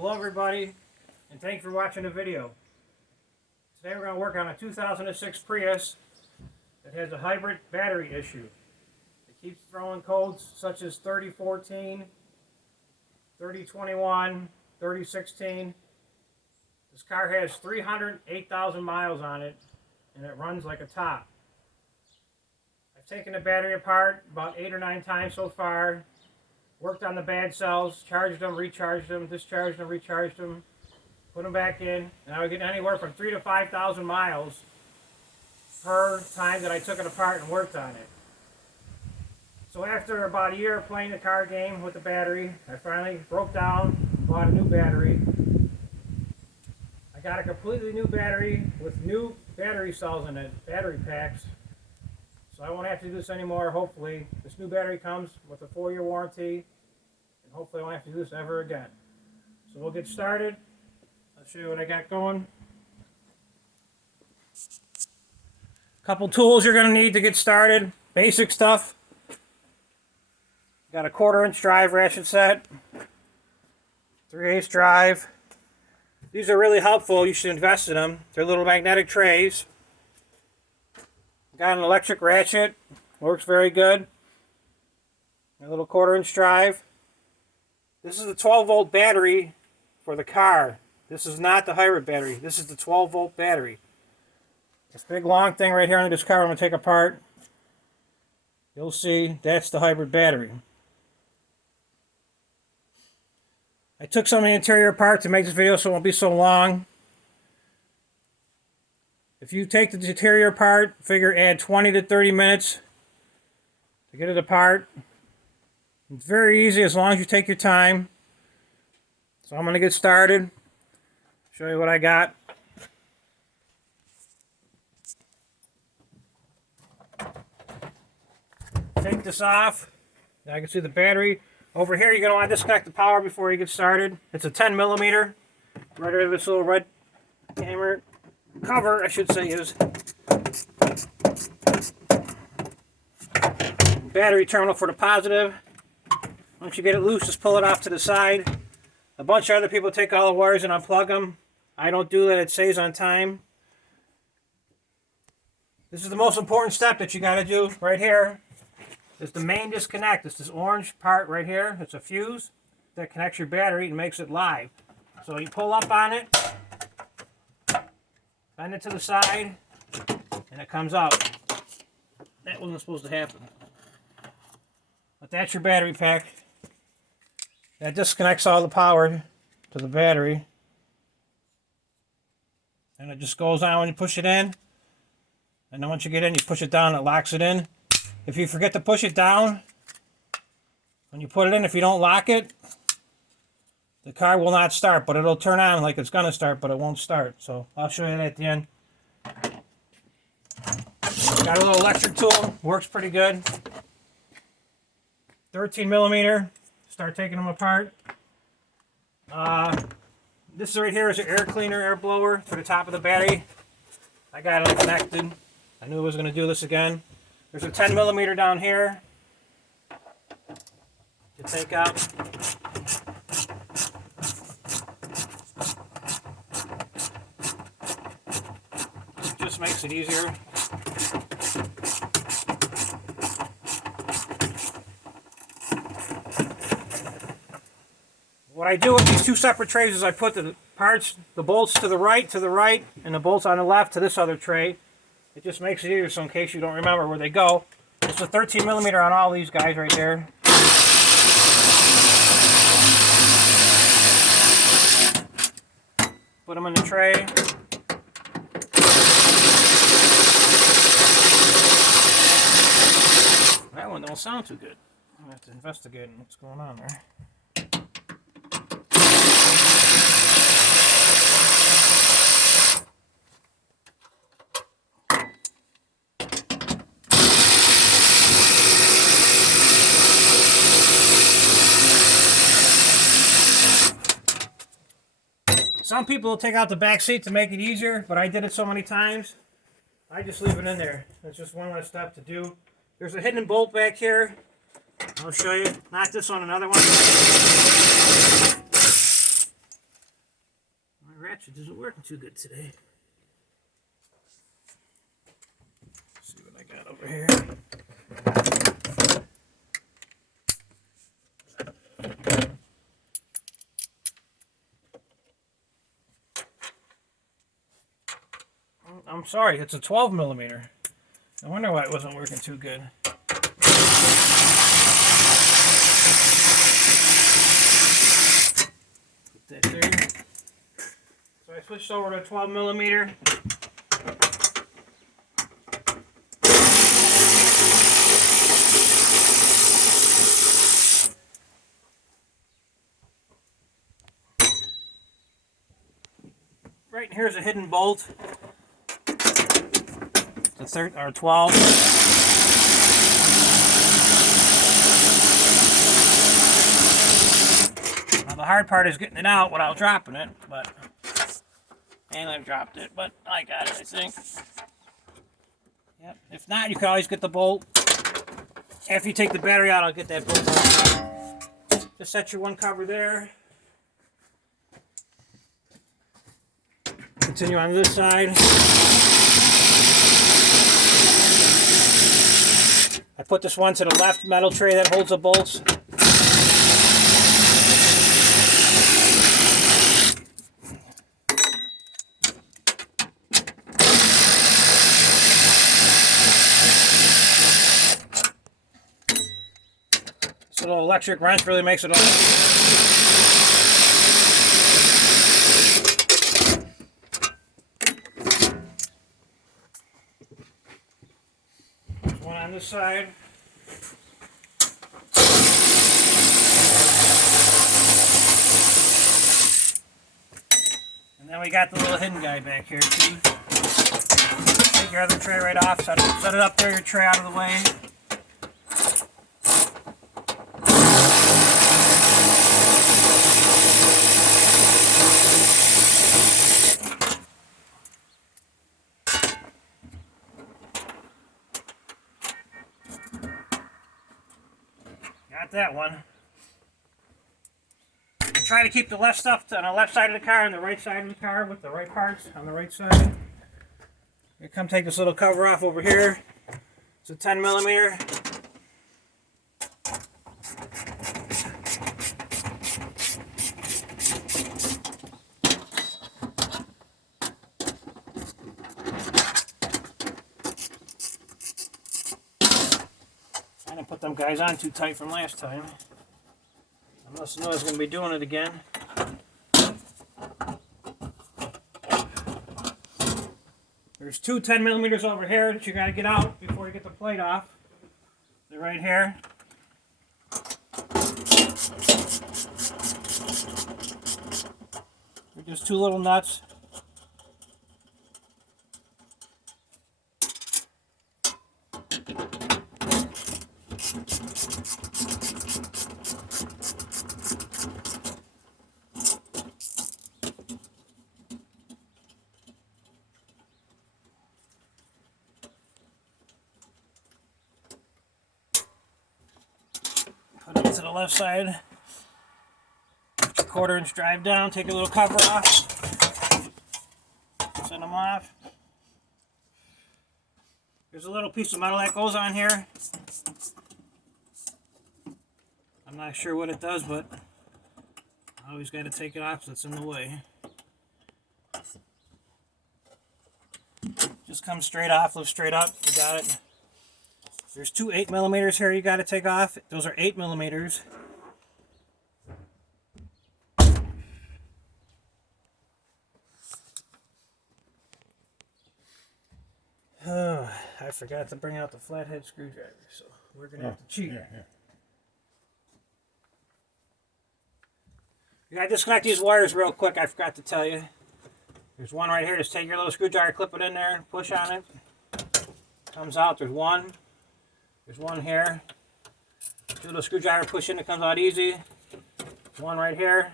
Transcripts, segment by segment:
Hello everybody, and thanks for watching the video. Today we're going to work on a 2006 Prius that has a hybrid battery issue. It keeps throwing codes such as 3014, 3021, 3016. This car has 308,000 miles on it, and it runs like a top. I've taken the battery apart about 8 or 9 times so far. Worked on the bad cells, charged them, recharged them, discharged them, recharged them, put them back in, and I would get anywhere from 3,000 to 5,000 miles per time that I took it apart and worked on it. So after about a year of playing the car game with the battery, I finally broke down, bought a new battery. I got a completely new battery with new battery cells in it, battery packs. So I won't have to do this anymore, hopefully. This new battery comes with a 4-year warranty, and hopefully I won't have to do this ever again. So we'll get started. I'll show you what I got going. A couple tools you're going to need to get started. Basic stuff. Got a 1/4-inch drive ratchet set. 3/8 drive. These are really helpful. You should invest in them. They're little magnetic trays. Got an electric ratchet, works very good. A little 1/4-inch drive. This is the 12-volt battery for the car. This is not the hybrid battery. This is the 12-volt battery. This big long thing right here on this car I'm going to take apart. You'll see that's the hybrid battery. I took some of the interior apart to make this video so it won't be so long. If you take the interior apart, figure add 20 to 30 minutes to get it apart. It's very easy as long as you take your time. So I'm going to get started. Show you what I got. Take this off. Now I can see the battery. Over here you're going to want to disconnect the power before you get started. It's a 10 millimeter. Right under this little red camera. Cover, I should say, is battery terminal for the positive. Once you get it loose, just pull it off to the side. A bunch of other people take all the wires and unplug them. I don't do that. It saves on time. This is the most important step that you got to do right here. Is the main disconnect. It's this orange part right here. It's a fuse that connects your battery and makes it live. So you pull up on it. Bend it to the side, and it comes out. That wasn't supposed to happen. But that's your battery pack. That disconnects all the power to the battery. And it just goes on when you push it in. And then once you get in, you push it down, it locks it in. If you forget to push it down, when you put it in, if you don't lock it, the car will not start, but it'll turn on like it's going to start, but it won't start. So I'll show you that at the end. Got a little electric tool. Works pretty good. 13 millimeter. Start taking them apart. This right here is an air cleaner, air blower for the top of the battery. I got it connected. I knew I was going to do this again. There's a 10 millimeter down here to take out. Just makes it easier. What I do with these two separate trays is I put the parts, the bolts to the right, and the bolts on the left to this other tray. It just makes it easier, so in case you don't remember where they go. It's a 13 millimeter on all these guys right there. Put them in the tray. That one don't sound too good. I have to investigate what's going on there. Some people will take out the back seat to make it easier, but I did it so many times, I just leave it in there. That's just one less step to do. There's a hidden bolt back here. I'll show you. Not this one, another one. actually isn't working too good today. Let's see what I got over here. I'm sorry, it's a 12 millimeter. I wonder why it wasn't working too good. Put that there. So I switched over to 12 millimeter. Right here's a hidden bolt. It's a 12. Now the hard part is getting it out without dropping it, and I've dropped it, but I got it, I think. Yep. If not, you can always get the bolt. After you take the battery out, I'll get that bolt out. Just set your one cover there. Continue on this side. I put this one to the left metal tray that holds the bolts. This little electric wrench really makes it all. One on this side. And then we got the little hidden guy back here too. Take your other tray right off, set it up there, your tray out of the way. Got that one. And try to keep the left stuff on the left side of the car and the right side of the car with the right parts on the right side. We come take this little cover off over here. It's a 10 millimeter. I didn't put them guys on too tight from last time. I must know I was going to be doing it again. There's two 10 millimeters over here that you got to get out before you get the plate off. They're right here. They're just two little nuts. Put it to the left side. Put your 1/4 inch drive down. Take a little cover off. Send them off. There's a little piece of metal that goes on here. I'm not sure what it does, but I always got to take it off so it's in the way. Just come straight off, lift straight up. You got it. There's two 8 millimeters here you got to take off. Those are 8 millimeters. Oh, I forgot to bring out the flathead screwdriver, so we're going to have to cheat. Yeah. You got to disconnect these wires real quick. I forgot to tell you. There's one right here. Just take your little screwdriver, clip it in there, push on it. Comes out. There's one. There's one here. Do a little screwdriver, push in, it comes out easy. One right here.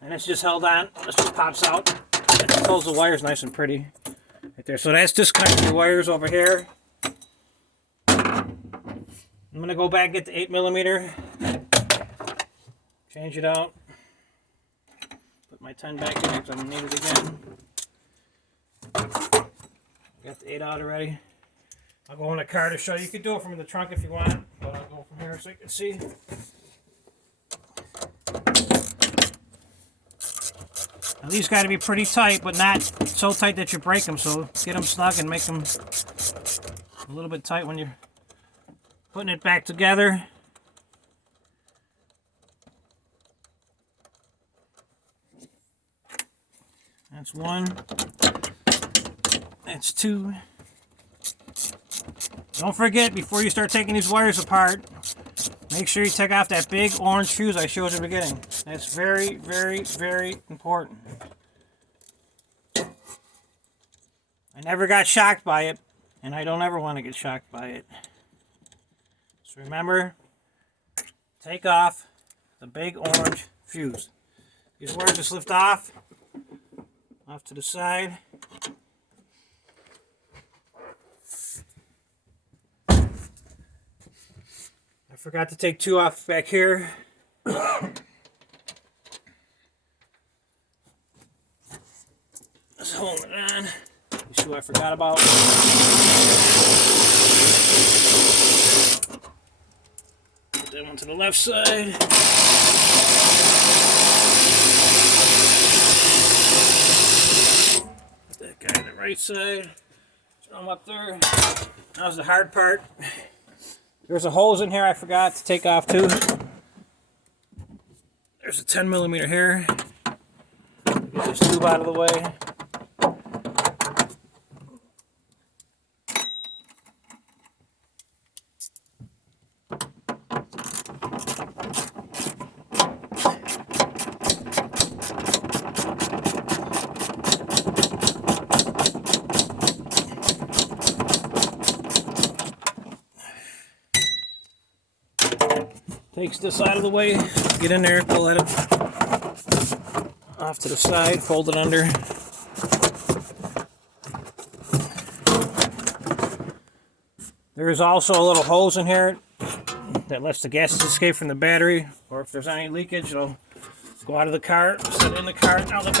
And it's just held on. This just pops out. It pulls the wires nice and pretty. Right there. So that's disconnecting your wires over here. I'm going to go back and get the 8 millimeter. Change it out. my 10 back in because I'm going to need it again. Got the 8 out already. I'll go in the car to show you. You can do it from the trunk if you want, but I'll go from here so you can see. Now these got to be pretty tight, but not so tight that you break them. So get them snug and make them a little bit tight when you're putting it back together. That's 1. That's 2. Don't forget, before you start taking these wires apart, make sure you take off that big orange fuse I showed you at the beginning. That's very, very, very important. I never got shocked by it, and I don't ever want to get shocked by it. So remember, take off the big orange fuse. These wires just lift off to the side. I forgot to take 2 off back here. Just hold it on. You see what I forgot about? Put that one to the left side. Put that guy on the right side. Throw him up there. That was the hard part. There's a hose in here I forgot to take off too. There's a 10mm here. Get this tube out of the way. Takes this out of the way, get in there, pull that off to the side, fold it under. There is also a little hose in here that lets the gases escape from the battery, or if there's any leakage, it'll go out of the car, set it in the car. Now the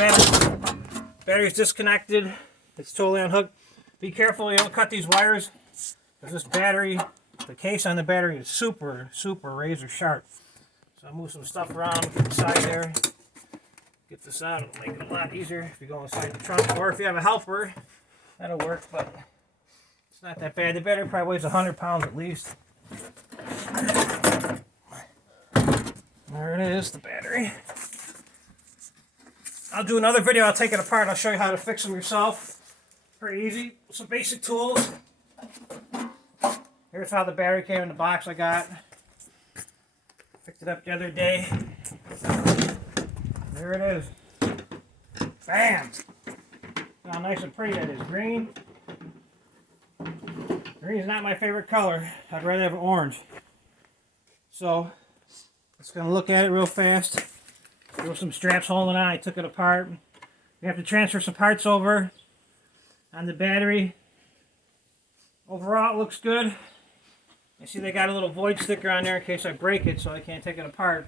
battery's disconnected, it's totally unhooked. Be careful you don't cut these wires, because this battery, the case on the battery is super, super razor sharp. So I'll move some stuff around to the side there. Get this out, it'll make it a lot easier if you go inside the trunk. Or if you have a helper, that'll work, but it's not that bad. The battery probably weighs 100 pounds at least. There it is, the battery. I'll do another video, I'll take it apart, I'll show you how to fix them yourself. Pretty easy, some basic tools. Here's how the battery came in the box I got. Picked it up the other day. There it is. Bam! How nice and pretty that is. Green. Green is not my favorite color. I'd rather have an orange. So, just going to look at it real fast. There were some straps holding on. I took it apart. We have to transfer some parts over on the battery. Overall, it looks good. You see they got a little void sticker on there in case I break it, so I can't take it apart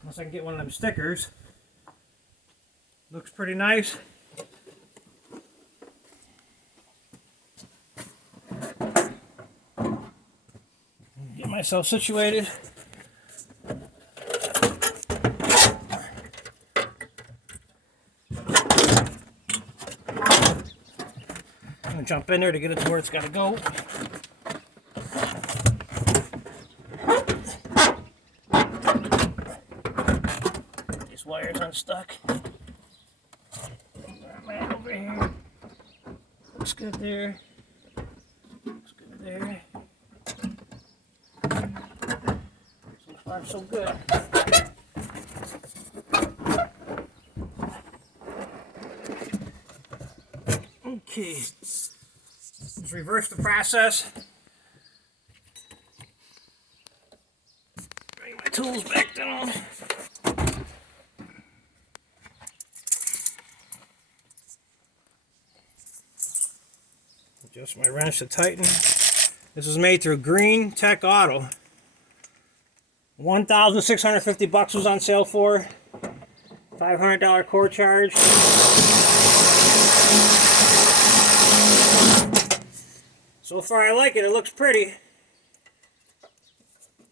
unless I can get one of them stickers. Looks pretty nice. Get myself situated. I'm gonna jump in there to get it to where it's got to go. These wires unstuck. Man over here. Looks good there. Looks good there. So far, so good. Okay. Let's reverse the process. Bring my tools back down. Adjust my wrench to tighten. This is made through Green Tech Auto. 1,650 bucks was on sale for. If $500 core charge. So far I like it. It looks pretty.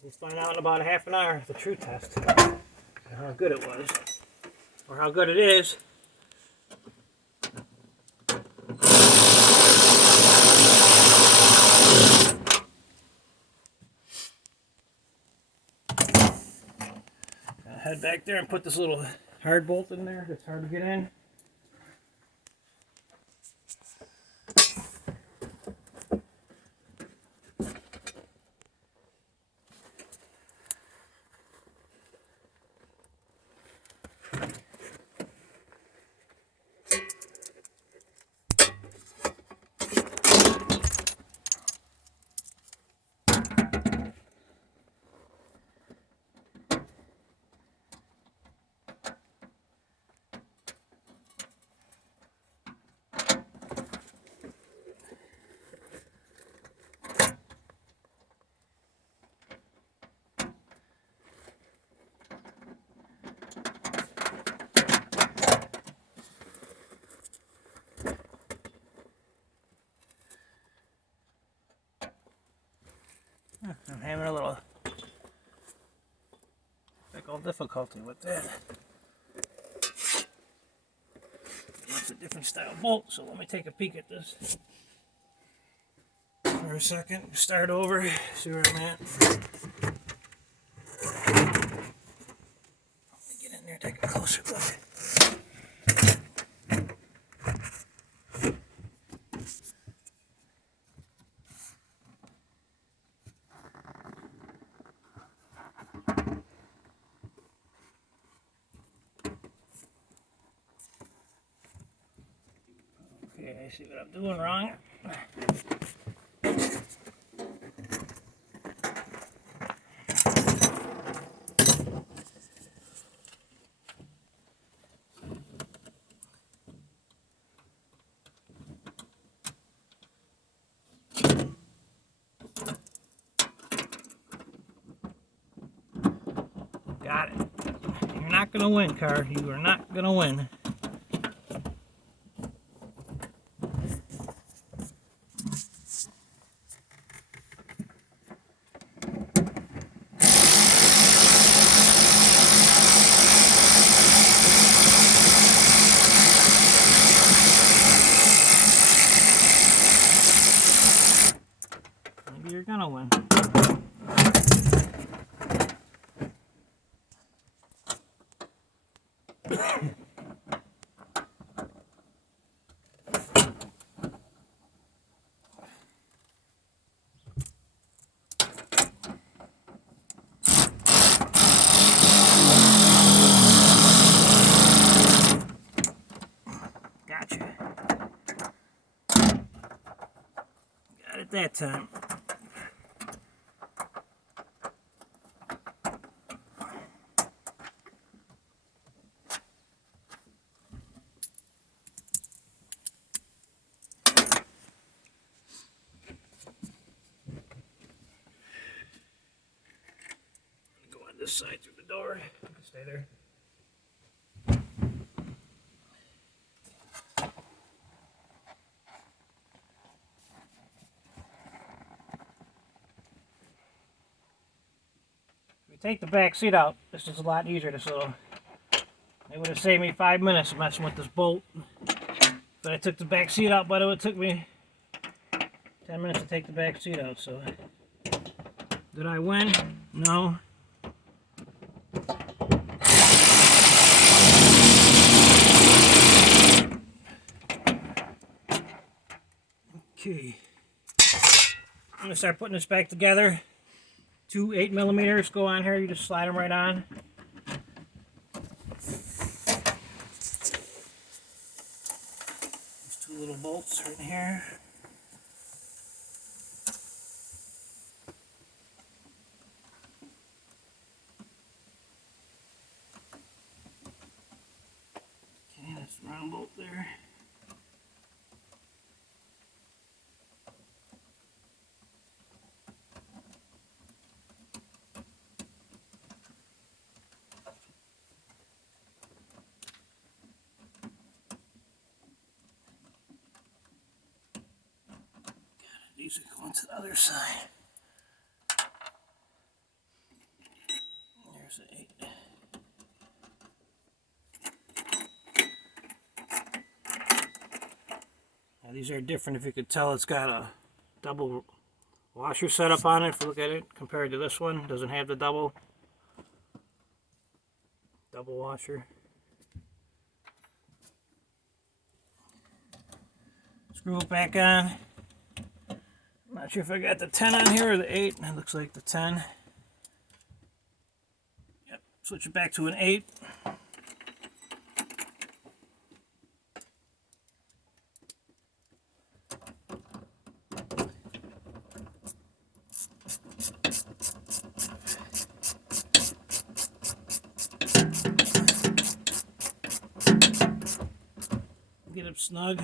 We'll find out in about half an hour the true test. How good it was. Or how good it is. I'll head back there and put this little hard bolt in there that's hard to get in. I'm having a little difficulty with that. It's a different style bolt, so let me take a peek at this for a second. Start over, see where I'm at. Let me get in there, take a closer look. Okay, I see what I'm doing wrong. Got it. You're not going to win, car. You are not going to win. Maybe you're going to win. Gotcha. Got it that time. Go on this side through the door. You can stay there. Take the back seat out. This is a lot easier. This little, it would have saved me 5 minutes messing with this bolt. But I took the back seat out, but it took me 10 minutes to take the back seat out. So, did I win? No. Okay. I'm gonna start putting this back together. 2 8mm go on here, you just slide them right on. There's 2 little bolts right in here. Okay, that's the round bolt there. these are going to the other side. There's the 8. Now these are different. If you could tell, it's got a double washer setup on it. If you look at it compared to this one, it doesn't have the double washer. Screw it back on. I'm not sure if I got the 10 on here or the 8. It looks like the 10. Yep, switch it back to an 8. Get it snug.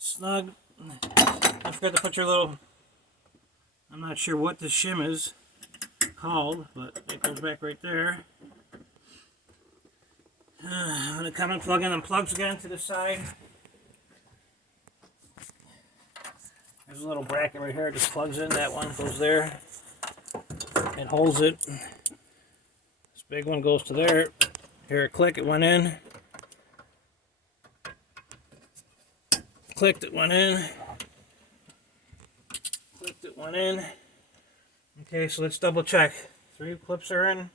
Snug. Don't forget to put your little, I'm not sure what this shim is called, but it goes back right there. I'm going to come and plug in them plugs again to the side. There's a little bracket right here, it just plugs in, that one goes there. It holds it. This big one goes to there. Here it click, it went in. Clicked, it went in. Clicked, it went in. Okay, so let's double check. 3 clips are in.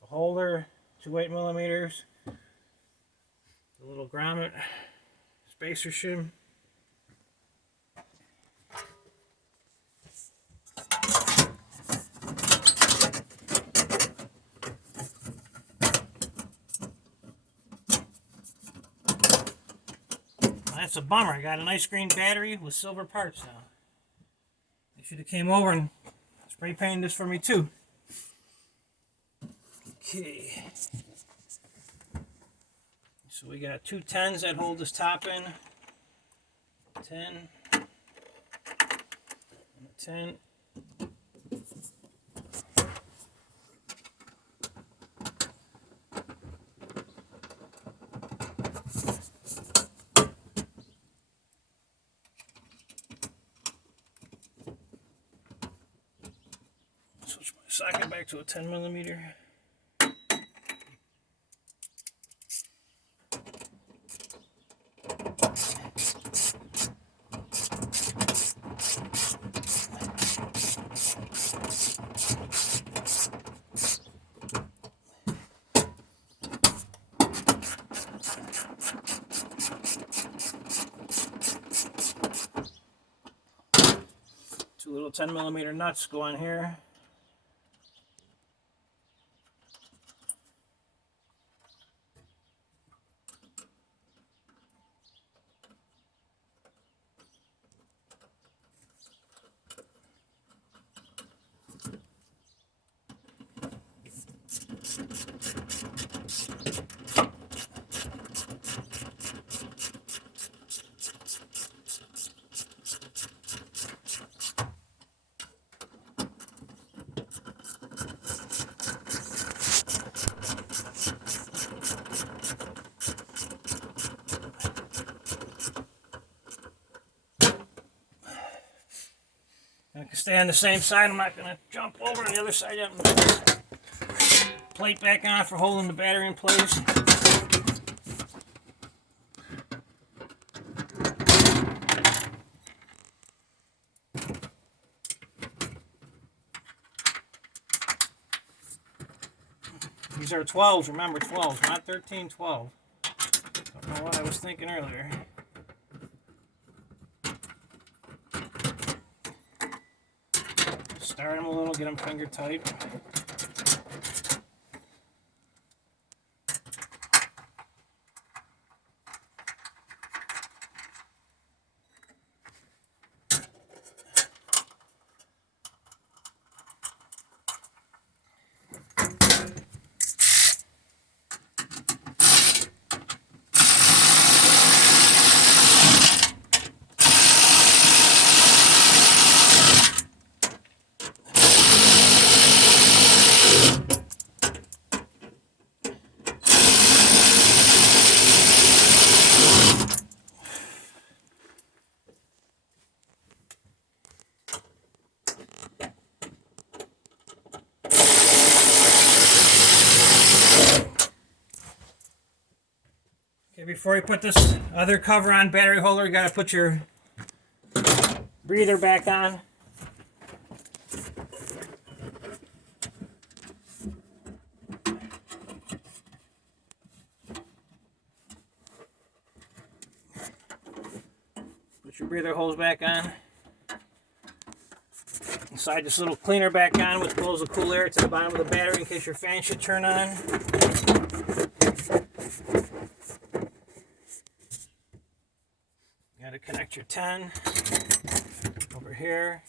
The holder, 2 8mm. The little grommet spacer shim. That's a bummer. I got a nice green battery with silver parts now. They should have came over and spray painted this for me too. Okay. So we got 2 10s that hold this top in. 10 and a 10. Switch my socket back to a 10mm. Two little 10mm nuts go on here. I can stay on the same side. I'm not going to jump over to the other side yet. Plate back on for holding the battery in place. These are 12s, remember 12s, not 13, 12. Don't know what I was thinking earlier. Start them a little, get them finger tight. Okay, before you put this other cover on, battery holder, you got to put your breather back on. Put your breather hose back on. Slide this little cleaner back on, which blows the cool air to the bottom of the battery in case your fan should turn on. Got to connect your 10 over here.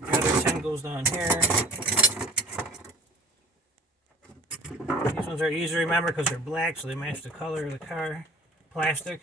The other 10 goes down here. These ones are easy to remember because they're black, so they match the color of the car. Plastic.